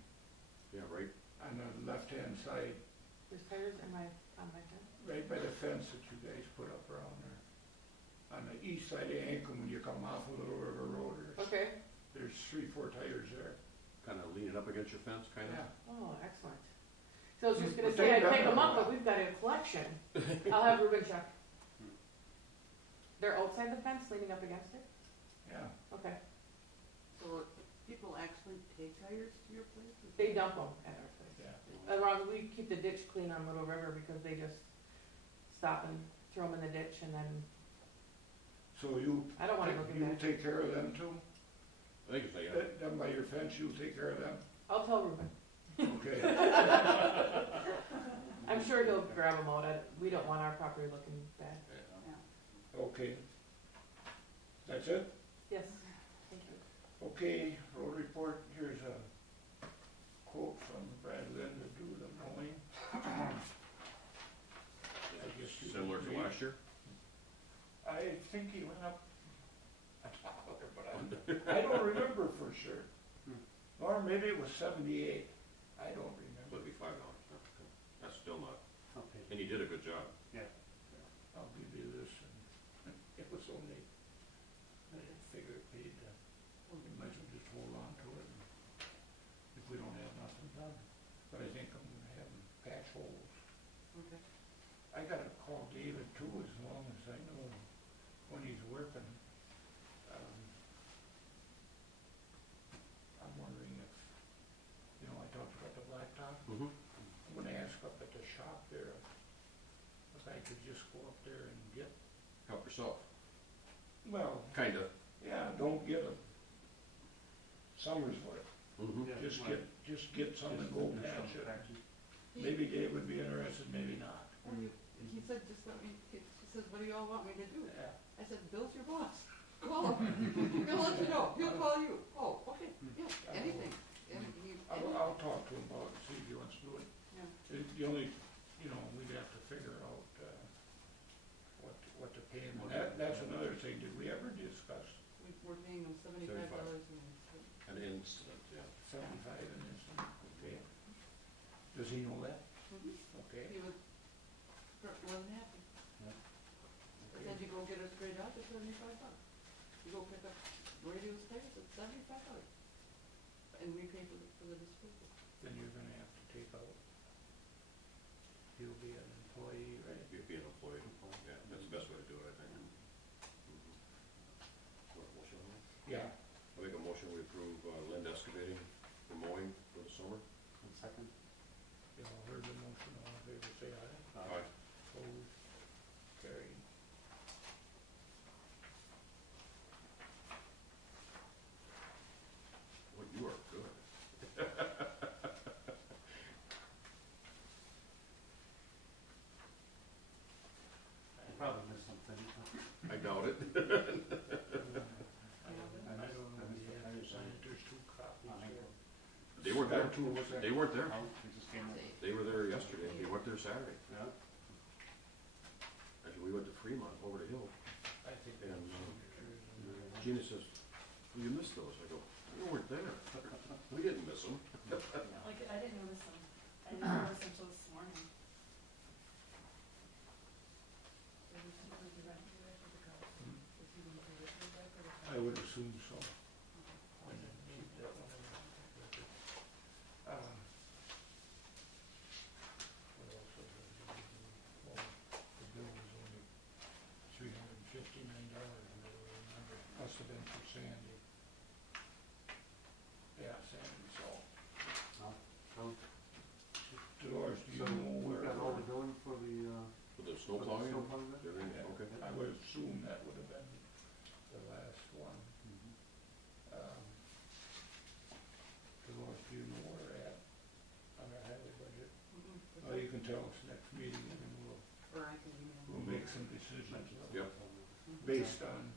Yeah, right. on the left-hand side, There's tires in on my fence. right by the fence that you guys put up around there? On the east side of Ankrum, when you come off of Little River Road, Okay. there's 3-4 tires there. Kind of leaning up against your fence, kind of. Yeah. Oh, excellent. So I was just gonna But say, they I'd pick done them it. up, but we've got a collection. I'll have Ruben check. They're outside the fence, leaning up against it? Yeah. Okay. So people actually take tires to your place? They dump them at our place. Yeah. Around, we keep the ditch clean on Little River because they just stop and throw them in the ditch and then, So you, I don't wanna go get you back. take care of them too? I think it's like, Them by your fence, you take care of them? I'll tell Ruben. Okay. I'm sure he'll grab them out. We don't want our property looking bad. Okay. That's it? Yes, thank you. Okay, road report, here's a quote from Brad Lynn to do the mowing. I guess you similar to agree. last year. I think he went up $1, but I don't remember for sure. Or maybe it was 78, I don't remember. Would be $5. That's still not, Okay. and you did a good job. I'll give you this, and it was only, I figure it paid, we might as well just hold on to it, and if we don't have nothing done. But I think I'm gonna have them patch holes. Okay. I gotta call David too, as long as I know when he's working. I'm wondering if, I talked about the blacktop. Mm-hmm. I'm gonna ask up at the shop there if I could just go up there and get, Help yourself. well, Kinda. yeah, don't get a summer's worth. Mm-hmm. Just get something, go patch it. Maybe Dave would be interested, maybe not. He said, just let me, he says, what do you all want me to do? Yeah. I said, Bill's your boss. Call him. He'll let you know. He'll call you. Oh, okay, yeah, anything. I'll talk to him about it, see if he wants to do it. Yeah. The only, we'd have to figure out, what to pay him. That's another thing, did we ever discuss We're paying him $75 an instant. An incident, yeah. 75 in this, okay? Does he know that? Okay. He was more than happy. I Okay. said, you go get a straight out, it's $75. You go pick up radio tires, it's $75. And we pay for the disposal. Then you're gonna have to take out, he'll be an employee, right? You'd be an employee. Yeah, that's the best way to do it, I think. Want a motion on that? Yeah. I make a motion, we approve Lind Excavating for mowing for the summer. And second? You all heard the motion, all in favor, say aye. Aye. Opposed, carried. Well, you are good. I probably missed something. I doubt it. And I don't know if you have to sign it, there's 2 copies here. They weren't there. Two, was that? They weren't there. Oh, they just came in. They were there yesterday. They went there Saturday. Yeah. Actually, we went to Fremont over the hill. I think And, there's signatures and Gina says, well, you missed those. I go, you weren't there. We didn't miss them. Like, I didn't notice them. I didn't notice them until this morning. I would assume so. I didn't keep that one in the record. What else was I doing? Well, the bill was only $359, I remember. Must have been for Sandy. Yeah, Sandy, so. So, Dolores, do you so know we've where? got all the billing for the, For the snow for the plowing? snow plowing? Everything? Yeah. Okay. I would assume that would have been the last one. Dolores, do you know where we're at on our highway budget? Oh, you can tell us next meeting and then Or I can email. we'll make some decisions Yep. based on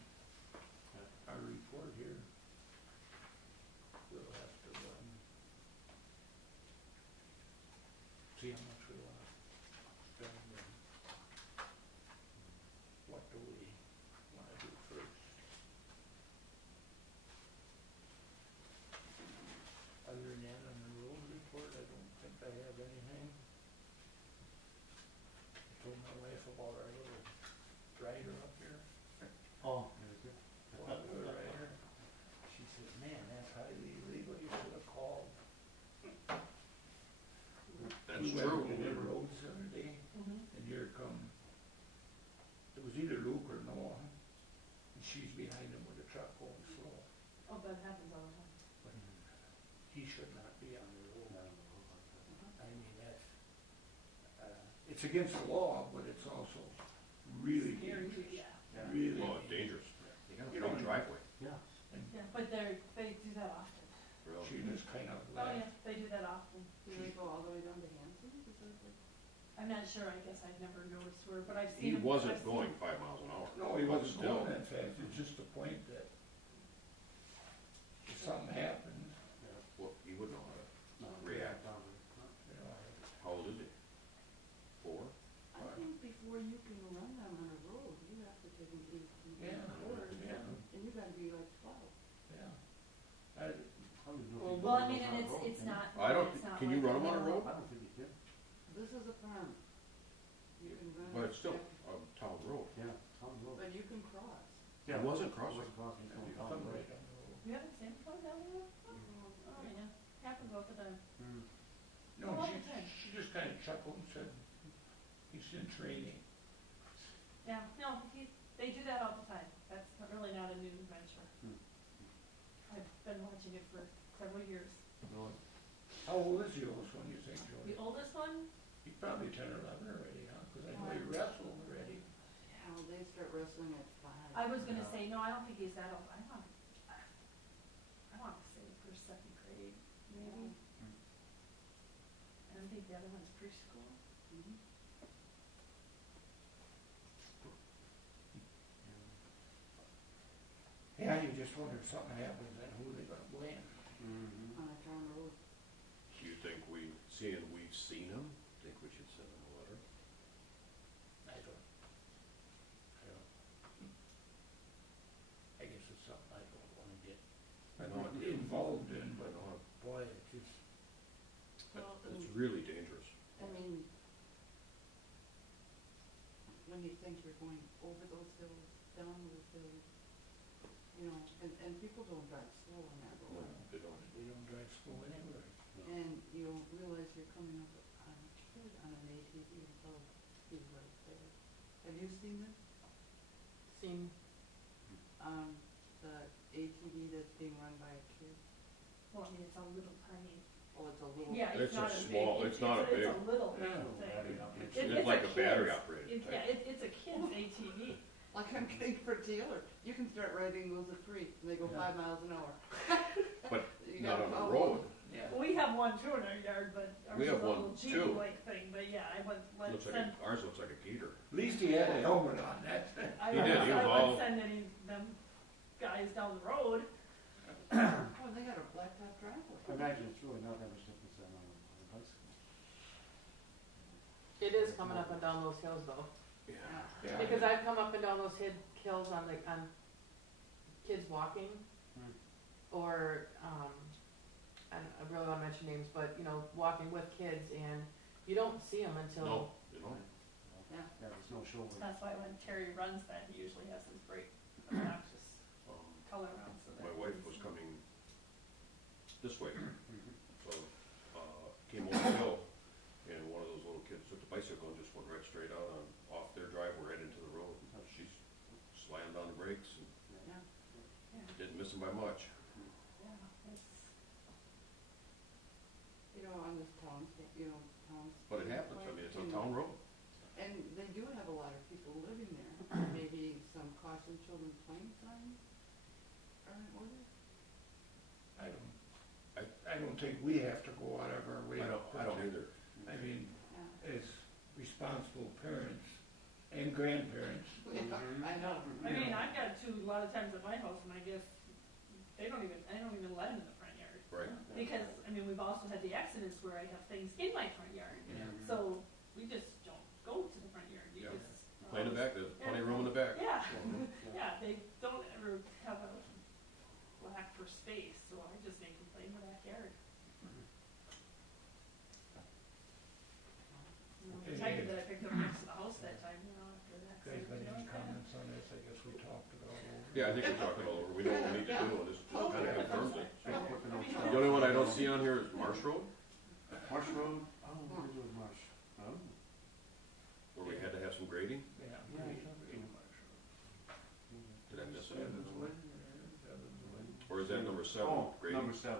that happens all the time. But he should not be on the road. I mean, that's, it's against the law, but it's also really Scary, dangerous. yeah. Really Well, it's dangerous. You got a You big don't- driveway. Yeah. Yeah, but they do that often. Really. She just kind of Oh, left. yeah, they do that often. Do they go all the way down to Hanson? Is that like? I'm not sure, I guess I've never noticed where, but I've He seen them. wasn't I've seen going them. 5 miles an hour. No, he wasn't Still. going that fast, it's just the point that if something happens, Well, he would know how to No, react. you know, How old is he? 4? I think before you can run them on a road, you have to take an ATV Yeah, course, yeah. and you gotta be like 12. yeah. I, Well, I mean, and it's not. I don't, it's not can you like run him on a narrow. road? I don't think you can. This is a farm. You can run. But it's still a town road. Yeah, town road. But you can cross. It wasn't crossing. Wasn't crossing, it's you going come town right road. on the road. You haven't seen them down there? Oh, yeah, happens all the time. Mm. No, All the time. she just kind of chuckled and said, he's in training. Yeah, no, they do that all the time. That's really not a new venture. Hmm. I've been watching it for several years. Really? How old is the oldest one, you think, The Joey? oldest one, He's probably 10 or 11 already, huh? Because I know he wrestled already. Well, they start wrestling at 5. I was gonna Yeah. say, no, I don't think he's that old. I want to say first, second grade, maybe. And I think the other one's preschool. Mhm. Yeah, you just wonder if something happens, then who they gonna blame? Mm-hmm. On a town road. Do you think we've seen him? Think we should send him a letter? I don't. I guess it's something I don't wanna get I know it, involved in, I but know it. boy, it just, Well, It's really dangerous. I mean, when you think you're going over those hills, down those hills, you know, and people don't drive slow on that No, road. they don't. they don't drive slow anywhere. And you don't realize you're coming up on a kid on an ATV until he's right there. Have you seen this? Seen, The ATV that's being run by a kid? Well, I mean, it's a little tiny. Oh, it's a little. Yeah, It's it's a not a big. small- it's not a big- It's a little Yeah. thing. It's like a battery operated type. Yeah, it's a kid's ATV. Like I'm getting for Taylor, you can start riding those at 3, and they go Yeah. 5 miles an hour. But You not gotta on the follow road. them. Yeah. We have one too in our yard, but ours We is have a one, little too. Jeep-like thing, but yeah, I would, Looks like send, ours looks like a gator. At least he had a helmet on, that. I He would, did, he was I all- would send any of them guys down the road. Oh, they got a blacktop driveway. I imagine it's really not that much difference than on a bicycle. it is coming up and down those hills though. Yeah. Yeah. Because I've come up and down those hills on kids walking, Hmm. or, I really don't mention names, but, you know, walking with kids, and you don't see them until, No, they don't. Yeah. Yeah, there's no shoulder. That's why when Terry runs that, he usually has his bright obnoxious Um, color on so that. My wife he's- was coming this way, Mhm. so, came over the hill, and one of those little kids took the bicycle and just went right straight out on, off their driveway right into the road. She slammed on the brakes and Yeah. Yeah, didn't miss him by much. yeah, it's, You know, on this town, towns. But it happens, I mean, it's a town road. And they do have a lot of people living there. Maybe some caution children playing signs are in order. I don't think we have to go out of our way. I to don't protect- either. I mean, Yeah. as responsible parents and grandparents, I know. I mean, I've got two, a lot of times at my house, and I guess I don't even let them in the front yard. Right. Because, I mean, we've also had the accidents where I have things in my front yard, Yeah. so we just don't go to the front yard, you Yeah. just. Play in the back, there's plenty of room in the back. Yeah, yeah, they don't ever have a lack for space, so I just make them play in the backyard. Okay. The tiger that I picked up next to the house that time, after that guys accident. got you know, any kinda- comments on this? I guess we talked about it. Yeah, I think we talked it all over. We know what we need to do, and this just kind of confirms it. Just put the notes The down. only one I don't see on here is Marsh Road, Marsh Road, I don't know what to do with Marsh. Oh. where we had to have some grading. Yeah. Yeah, we- I we- know. Did I miss it? Evans Way, Evans Way. Or is that number number 7, Oh, grading. number 7.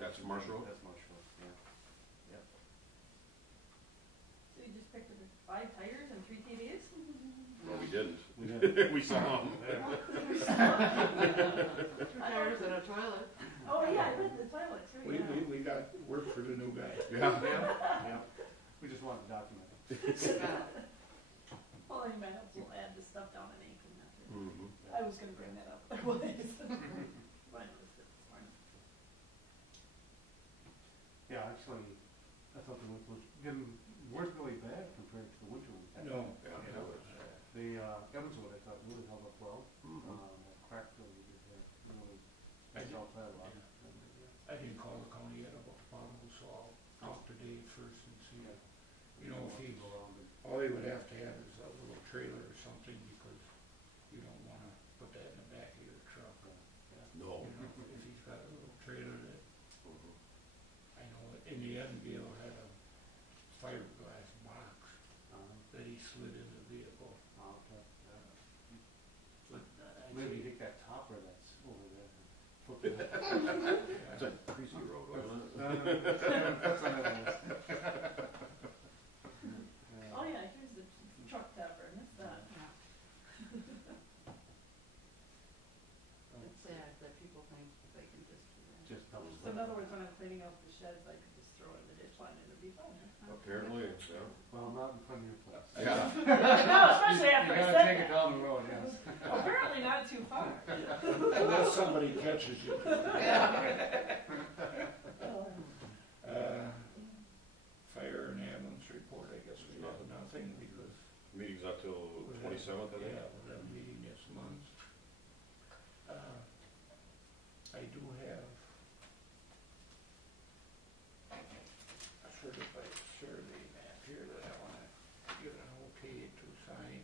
That's Marsh Road? That's Marsh Road, yeah. Yep. So you just picked up 5 tires and 3 TVs? No, we didn't. We did. We saw them. 2 tires and a toilet. Oh, yeah, I read the toilet too, yeah. We got work for the new guy. Yeah. Yeah. We just wanted to document it. Well, you might also add the stuff down in Aiken after. Mhm. I was gonna bring that up. Mine was this morning. Yeah, actually, I thought the winter was weren't really bad compared to the winter we had. No. Yeah, Yeah. that was, The Evanswood, I thought, really held up well. Mhm. That crack really did really I help that a lot. I didn't call the county yet about the potholes, so I'll talk to Dave first and see, you know, if he, Go around and- all he would have to have is a little trailer or something, because you don't wanna put that in the back of your truck. no. You know, if he's got a little trailer that, Mhm. I know in the end, Bill had a fiberglass box that he slid in the vehicle, Okay, yeah. but I Maybe think, take that topper that's over there. That's a Creasy Road, wasn't it? That's on that list. Oh, yeah, here's the truck topper, and it's that. It's sad that people think they can just do that. Just dump So in other words, when I'm cleaning out the sheds, I could just throw it in the ditch line and it'd be fine. Apparently, yeah. Well, not in front of your place. Yeah. No, especially after You I gotta said take it that. down the road, yes. Apparently not too far. unless somebody catches you. Fire and ambulance report, I guess we have nothing, because Meeting's up till 27th, I think. yeah, we're having a meeting this month. I do have a certified survey map here that I wanna give an okay to sign.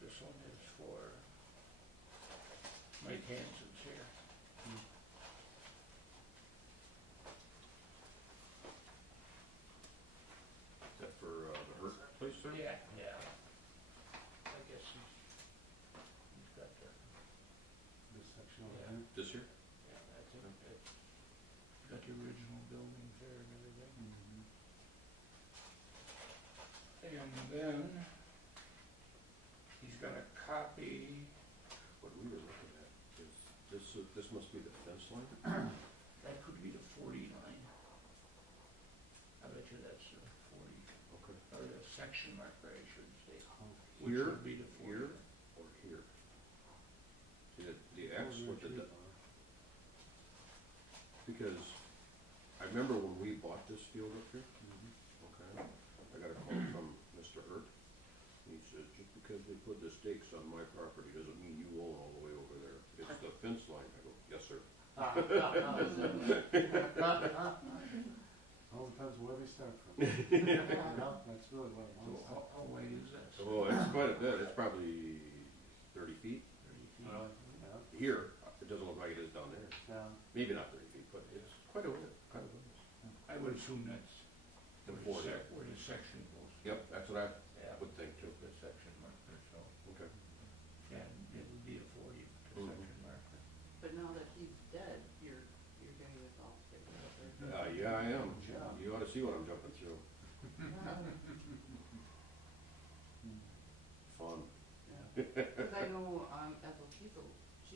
This one is for Mike Hansen's here. Is that for the Hurt place there? Yeah, yeah. I guess he's got the, This section over Yeah. here. This year? yeah, that's it, that's, got the original buildings there and everything. And then, he's got a copy, What we were looking at is, this must be the fence line? that could be the 40 line. I bet you that's the 40, Okay. or the section marker, I should say. Which Here, would be the 40. here, or here? See the X with the, because I remember when we bought this field up here, okay, I got a call from Mr. Hurt. He says, just because they put the stakes on my property doesn't mean you own all the way over there. It's the fence line. I go, yes, sir. All depends where they start from. Yeah, that's really what it So wants. how wide is that? Oh, it's quite a bit. It's probably 30 feet. 30 feet. Yeah, Here, it doesn't look like it is down there. yeah. Maybe not 30 feet, but it's quite a bit. Quite a bit. I would assume that's The where 40. where the section goes. Yep, that's what I Yeah, would think too. the section marker, so, Okay. and it would be a 40, the Mhm. section marker. But now that he's dead, you're getting this all figured out. Yeah, I am. Yeah. You ought to see what I'm jumping through. Fun. Because I know, Ethel, she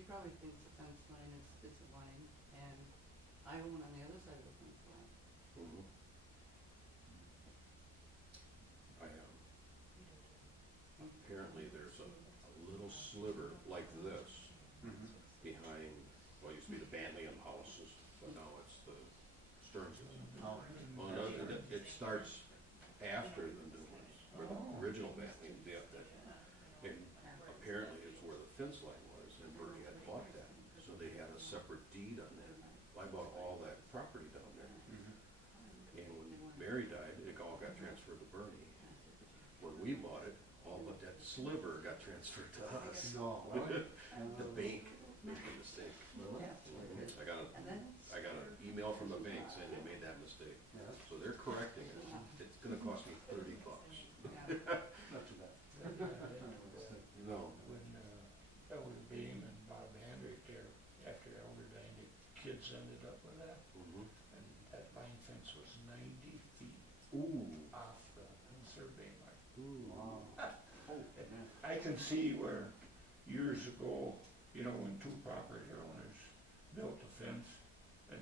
probably thinks the fence line is a line, and I own on the other side of the fence line. Mhm. Apparently there's a little sliver like this behind, well, it used to be the Bantley houses, but now it's the Stearns'. Oh, no, it starts after the new ones, or the original Bantley, and apparently it's where the fence line was, and Bertie had bought that, so they had a separate deed on that. I bought all that property down there, and when Mary died, it all got transferred to Bernie. When we bought it, all but that sliver got transferred to us. No. The bank made the mistake. I got an email from the bank saying they made that mistake. Yeah. So they're correcting it. It's gonna cost me $30. Not too bad. No. When, that was Beam and Bob Hendrick there, after Ooh. Off the survey mark. Ooh, wow. Oh, man. I can see where years ago, you know, when two property owners built a fence and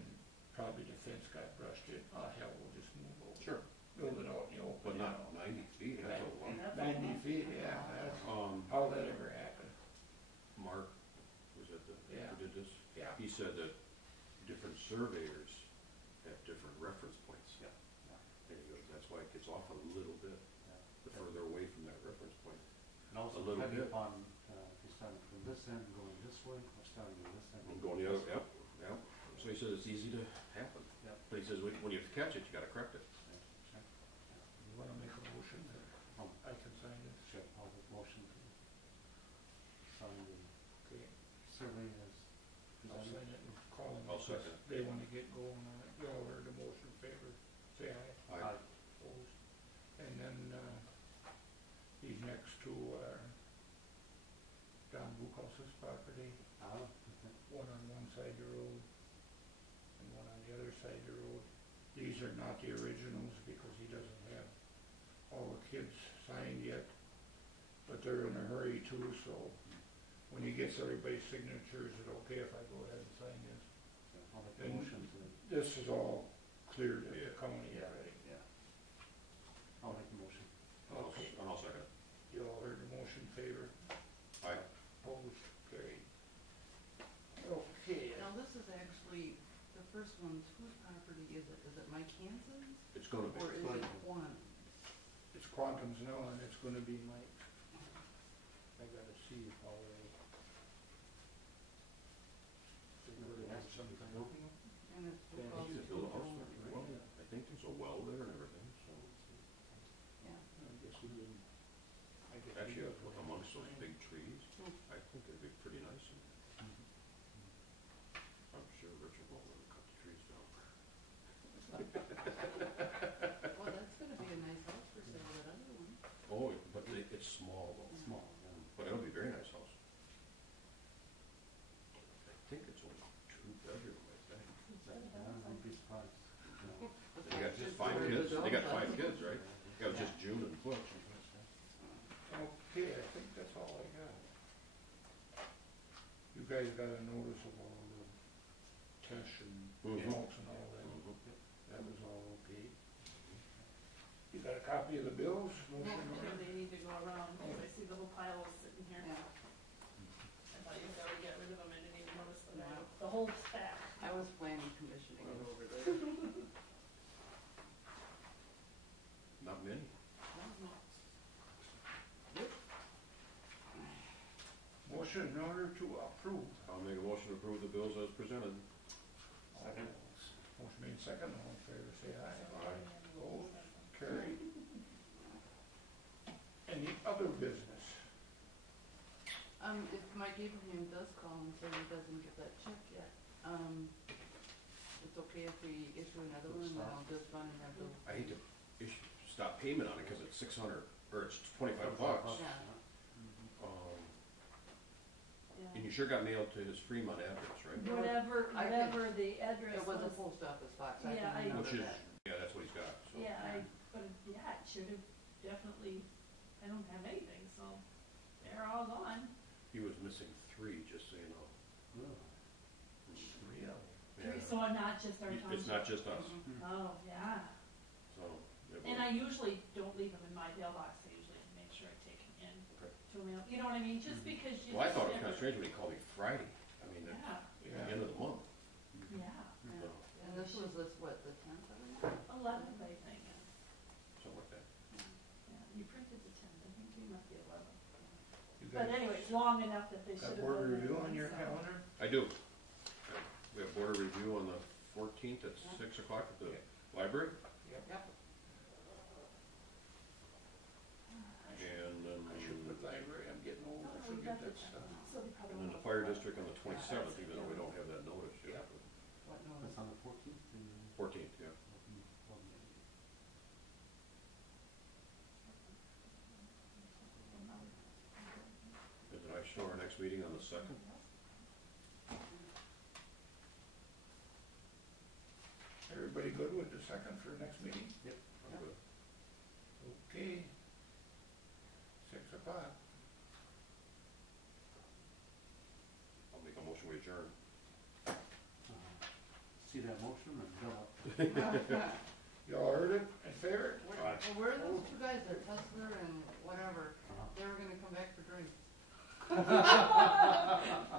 probably the fence got brushed in, oh hell, we'll just move over. Sure. Build it out in the open. But you not know. 90 feet, that's a lot. 90 feet, yeah, that's, how that ever happened. Mark, was it Yeah. who did this? Yeah. He said that different surveyors have different reference points. Yeah. And he goes, that's why it gets off a little bit, the Yeah. further away from that reference point. And also A little depending bit. upon, if you're starting from this end, going this way, or starting from this end. And going the other, yep, yep. So he says it's easy to happen. Yep. But he says when you catch it, you gotta correct it. You wanna make a motion or I can sign this? Sure, I'll make motion to sign the Okay, survey as I'll presented. sign it and call them. I'll second. They wanna get going on it. You all heard the motion in favor, say aye. Aye. Opposed. And then, these next two are Don Buchhaus's property, Ah, one on one side of the road and one on the other side of the road. These are not the originals because he doesn't have all the kids signed yet, but they're in a hurry too, so when he gets everybody's signatures, is it okay if I go ahead and sign this? I'll make a And motion to, this is all cleared at the county already. yeah. I'll make a motion. Okay, And I'll second it. you all heard the motion, favor? Aye. Opposed, carried. Okay, Now, this is actually, the first one's, whose property is it? Is it Mike Hansen's? It's gonna be. Or is it Juan? it's Quantum's now and it's gonna be Mike. I gotta see if all they. They would have something. And it's Yeah, Buchhaus. he's a build a house there, right? I think there's a well there and everything, so. Yeah. I guess we didn't. I guess we Actually, did go ahead and amongst those sign. big trees, I think it'd be pretty nice. I'm sure Richard won't let him cut the trees down. Well, that's gonna be a nice house for sale, that other one. Oh, but it's small though. Small, yeah. But it'll be a very nice house. I think it's only 2 bedroom, I think. I wouldn't be surprised. No. They got just 5 kids, they got 5 kids, right? Yeah, it was just June and Butch. Okay, I think that's all I got. You guys got a notice of all the tests and Mhm. smoke and all that. Mhm. That was all okay. You got a copy of the bills? No, Motion order? they need to go around, because I see the whole pile sitting here. Yeah. I thought you said we'd get rid of them, I didn't even notice that, Yeah. the whole stack. I was planning commissioning it over there. Not many. Motion in order to approve. I'll make a motion to approve the bills as presented. Second. Motion made second, all in favor, say aye. Aye. Opposed, carried. Any other business? If Mike Abraham does call and say he doesn't get that check yet, it's okay if we issue another one, and then I'll just run and have the. I hate to stop payment on it because it's 600, or it's 25 bucks. Yeah. And you sure got mailed to his Fremont address, right? Whatever, I whatever the address It was a was. post office box, I Yeah, can remember Which is, that. yeah, that's what he's got, so. Yeah, but yeah, it should have definitely, I don't have anything, so they're all gone. He was missing 3, just so you know. Really? Yeah. So not just our township. It's not just us, Oh, yeah. so. it And was- I usually don't leave them in my mailbox, I usually make sure I take them in Okay. to a mail, you know what I mean, just because you. Well, I just thought it was kind of never- strange when he called me Friday. I mean, at Yeah, the end of the month. yeah. Yeah. So, And this was what, the 10th of it? 11th, I think. something like that. Yeah, you printed the 10th, I think you must be 11th. You But guys anyway, it's long enough that they should got have. board been review there, on your so. calendar? I do. We have board review on the 14th at 6 o'clock at the library. Yep. Yep. And then, I should put library, I'm getting old, I Oh, we forget got that the stuff. So they probably and then won't the fire go. district on the 27th, even though we don't have that notice yet. What notice? That's on the 14th? 14th, yeah. And then I show our next meeting on the 2nd. Everybody good with the second for next meeting? I'm good. Okay. 6:00. I'll make a motion, we adjourn. See that motion and double. Y'all heard it? In favor? Aye. Where are those two guys, that Tessler and whatever, they were gonna come back for drinks.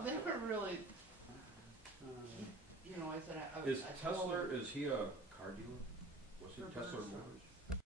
They were really, you know, I said, I Is I told Tesla, is he a car dealer? Was he For Tesla Burns. Motors?